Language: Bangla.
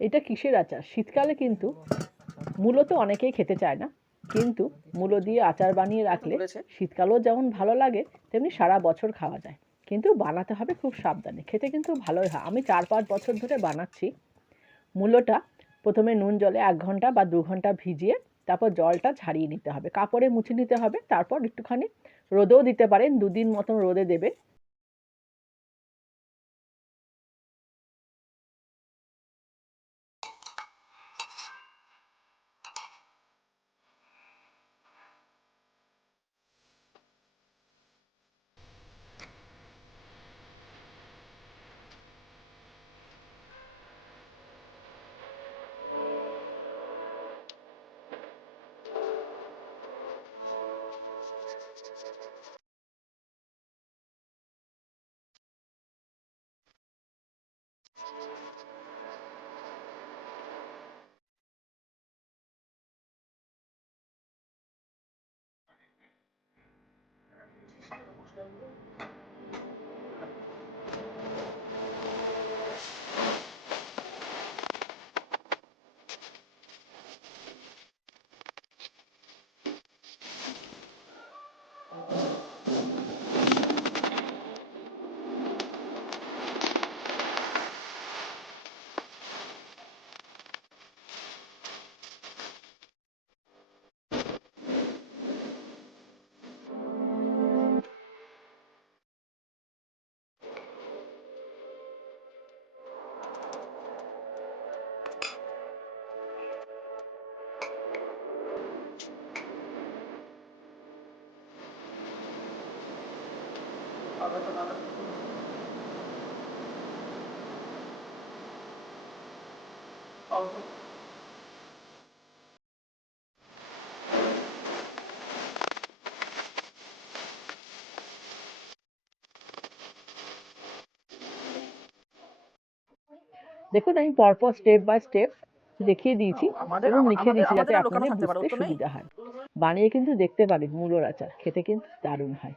এটা কিসের আচার? শীতকালে কিন্তু মূলো তো অনেকেই খেতে চায় না, কিন্তু মূলো দিয়ে আচার বানিয়ে রাখলে শীতকালেও যেমন ভালো লাগে তেমনি সারা বছর খাওয়া যায়। কিন্তু বানাতে হবে খুব সাবধানে, খেতে কিন্তু ভালোই হয়। আমি 4-5 বছর ধরে বানাচ্ছি। মূলোটা প্রথমে নুন জলে 1 ঘন্টা বা 2 ঘন্টা ভিজিয়ে তারপর জলটা ঝারিয়ে নিতে হবে, কাপড়ে মুছে নিতে হবে। তারপর একটুখানি রোদেও দিতে পারেন, 2 দিন মতন রোদে দেবে। দেখুন, আমি পরপর স্টেপ বাই স্টেপ দেখিয়ে দিয়েছি এবং লিখে দিয়েছি যাতে আপনাদের বুঝতে সুবিধা হয়। বানিয়ে কিন্তু দেখতে পারেন মূলোর আচার, খেতে কিন্তু দারুণ হয়।